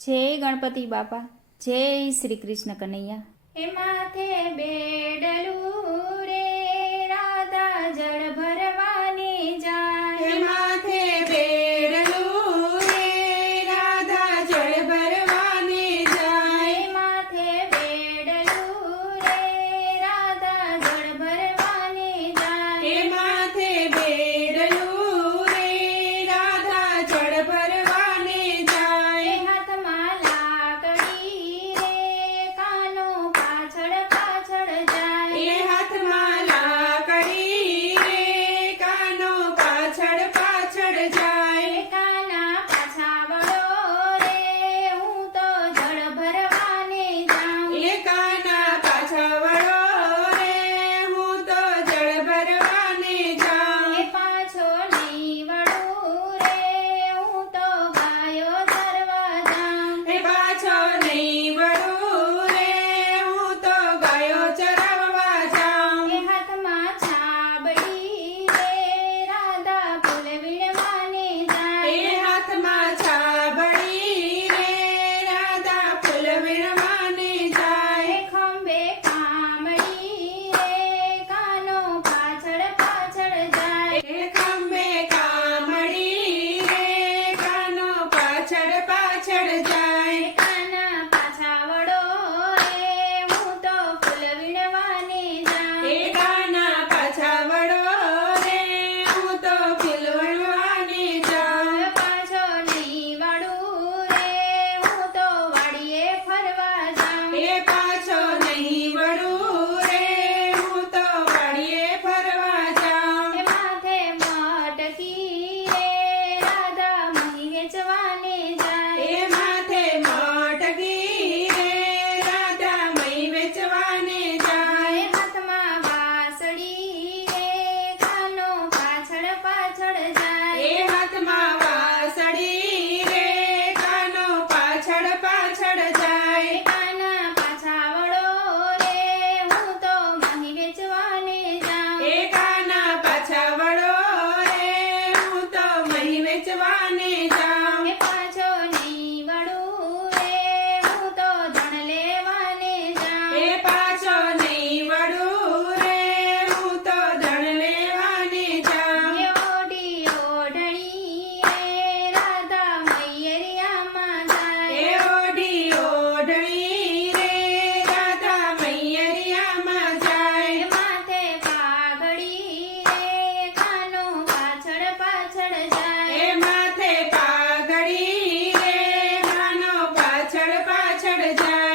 જય ગણપતિ બાપા, જય શ્રી કૃષ્ણ કનૈયા. એ માથે બેડલું રે રાધા જળ ભરવાની જાય. એ માથે બેડલું રે રાધા જળ ભરવાની જાય. એ માથે બેડલું રે રાધા જળ ભરવાની જાય. એ માથે બેડલું રે રાધા જળ ભરવાની જાય. એ હાથમાં લાકડી રે કાનો પાછળ પાછળ જાય. એ હાથમાં લાકડી રે કાનો પાછળ પાછળ જાય. એ કાના પાછા વળો રે હું તો જળ ભરવાને જાઉં. એ કાના પાછા વળો રે હું તો જળ ભરવાને જાઉં. એ પાછો નહીં વળું રે હું તો ગાયો ચરવા જાઉં. એ પાછો નહીં વળું રે હું તો ગાયો ચરાવવા જાઉં. એ હાથમાં છાબડી રે રાધા ફૂલ વીણવાને જાય. એ હાથમાં છાબડી રે રાધા ફૂલ વીણવાને જાય. એ ખંભે કામડી રે કાનો પાછળ પાછળ જાય. એ ખંભે કામડી રે કાનો પાછળ પાછળ જાય. એ કાના પાછા વળો રે હું તો ફૂલ વીણવાને જાઉં. એ કાના પાછા વળો રે હું તો ફૂલ વીણવાને જાઉં. પાછો નહીં વળું રે હું તો વાડીએ ફરવા જાઉં. એ પાછો નહીં વળું રે હું તો વાડીએ ફરવા જાઉં. એ માથે મટકી રે રાધા મહી વેચવાને જાય. એ માથે મટકી રે રાધા મહી વેચવાને જાય. એ હાથમાં વાસળી રે કાનો પાછળ પાછળ જાય. એ હાથમાં વાસળી રે કાનો પાછળ પાછળ જાય. એ કાના પાછા વળો રે હું તો મહી વેચવાને જાઉં. એ કાના પાછા વળો રે હું તો મહી વેચવાને જાઉં. એ પાછો નહીં વળું રે હું તો ધણ લેવાને જાઉં. એ પાછો નહીં વળું રે હું તો ધણ લેવાને જાઉં. એ ઓઢી ઓઢણી રે રાધા મૈયરિયામાં જાય. એ ઓઢી ઓઢણી રે રાધા મૈયરિયામાં જાય. એ માથે પાઘડી રે કાનો પાછળ પાછળ જાય. એ માથે પાઘડી રે કાનો પાછળ પાછળ જાય.